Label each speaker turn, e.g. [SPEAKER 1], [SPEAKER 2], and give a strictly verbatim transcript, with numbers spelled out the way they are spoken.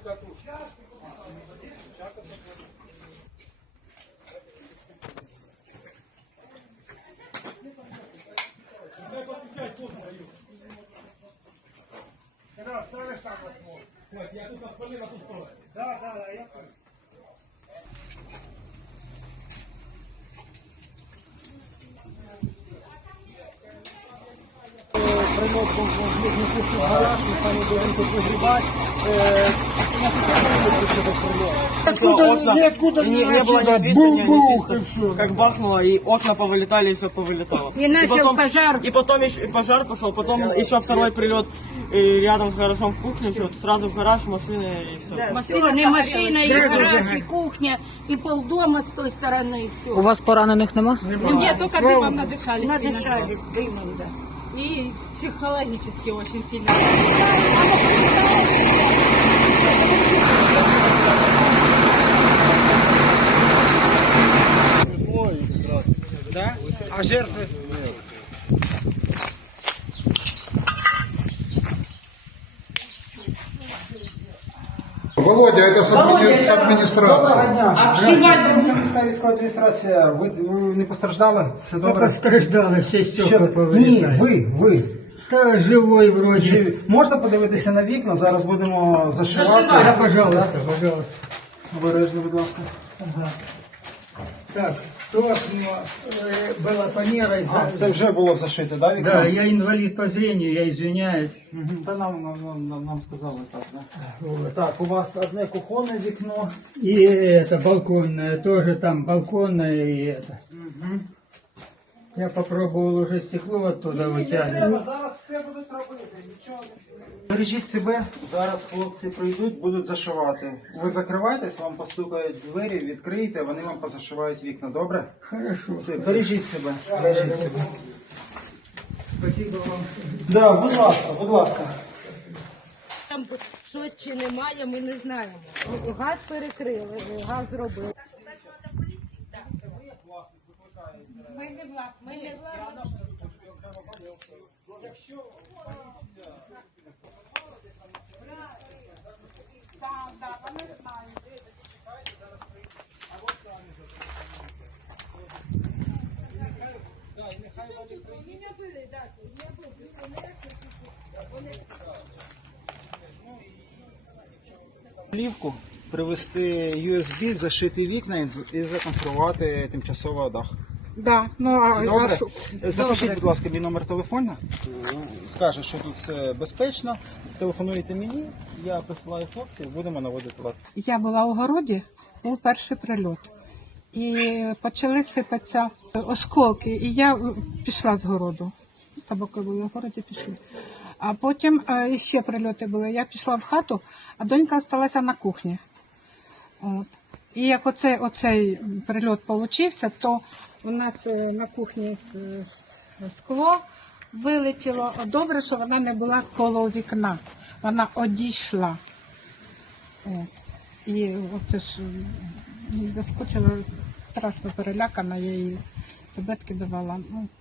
[SPEAKER 1] Когда ставишь там на ствол? Я тут отвалил на ту сторону. Да, да, да, я понял. Прильот був в гараж, ми самі будемо тут вигрібати. На соседнем улице что-то прильот.
[SPEAKER 2] Откуда,
[SPEAKER 1] Ниоткуда
[SPEAKER 2] не, не было ни свиста, ни свиста. Как бахнуло, и окна повылетали, и все повылетало.
[SPEAKER 3] И начал
[SPEAKER 2] потом,
[SPEAKER 3] пожар.
[SPEAKER 2] И потом еще пожар пошел, потом еще второй прилет и рядом с гаражом в кухне, все, сразу в гараж, машины и все.
[SPEAKER 3] Да, машина, и машина, и гараж, и кухня, и полдома с той стороны, и все.
[SPEAKER 4] У вас поранених нема?
[SPEAKER 5] Нет, только дымом надышались сильно.
[SPEAKER 3] Надышались дымом, да.
[SPEAKER 5] И психологически очень сильно.
[SPEAKER 1] Да? А жертвы?
[SPEAKER 6] Володя, это с, админи... с администрации.
[SPEAKER 1] Доброго дня. Обшивайся. Міська військова адміністрація. Ви, ви не постраждали? Все добре?
[SPEAKER 7] Постраждали, все
[SPEAKER 1] Що?
[SPEAKER 7] стекла
[SPEAKER 1] Ні,
[SPEAKER 7] повилітали.
[SPEAKER 1] ви, ви.
[SPEAKER 7] Та живой вроде.
[SPEAKER 1] Живі. Можна подивитися на вікна? Зараз будемо зашивати.
[SPEAKER 7] Да, пожалуйста, пожалуйста.
[SPEAKER 1] Обережно, будь ласка.
[SPEAKER 7] Ага. Так, то окно э, было фанерой.
[SPEAKER 1] А, це вже було зашите, да, вікно?
[SPEAKER 7] Да, я инвалид по зрению, я извиняюсь.
[SPEAKER 1] Угу. Та нам, нам, нам, нам сказали так, да?
[SPEAKER 7] Вот.
[SPEAKER 1] Так, у вас одне кухонне вікно.
[SPEAKER 7] И это балконное, тоже там балконное и это.
[SPEAKER 1] Угу.
[SPEAKER 7] Я попробовал уже стекло оттуда
[SPEAKER 1] Треба,
[SPEAKER 7] вытягивать.
[SPEAKER 1] зараз все будуть робити, нічого не... Бережіть себе, зараз хлопці прийдуть, будуть зашивати. Ви закривайтесь, вам постукають в двері, відкриєте, вони вам позашивають вікна, добре?
[SPEAKER 7] Хорошо.
[SPEAKER 1] Це, бережіть себе, бережіть себе.
[SPEAKER 7] Спасибо вам.
[SPEAKER 1] Да, будь ласка, будь ласка.
[SPEAKER 3] Там щось чи немає, ми не знаємо. Газ перекрили, газ зробили. Ми не власні, ми не власні.
[SPEAKER 1] Якщо поліція пропала десь там на
[SPEAKER 3] Так, так, вони знають.
[SPEAKER 1] чекайте, зараз прийдуть, або самі зателефонуйте. Да, і нехай вони прийдуть.
[SPEAKER 3] Вони були, так, я був пенсіонер, вони...
[SPEAKER 1] Плівку, привезти ю ес бі, зашити вікна і з- і законсервувати тимчасово дах.
[SPEAKER 5] Да, ну а,
[SPEAKER 1] Добре?
[SPEAKER 5] а що?
[SPEAKER 1] Запишіть, будь ласка, мій номер телефону. Скаже, що тут все безпечно. Телефонуйте мені, я присилаю хлопців, будемо наводити лад.
[SPEAKER 8] Я була у городі, був перший прильот. І почали сипатися осколки. І я пішла з городу. З собакою були в городі, пішли. А потім е, ще прильоти були. Я пішла в хату, а донька залишилася на кухні. От. І як оцей, оцей прильот получився, то у нас е, на кухні с- с- скло вилетіло. Добре, що вона не була коло вікна. Вона одійшла. От. І оце ж м, заскочила страшно перелякана, я їй таблетки давала. Ну,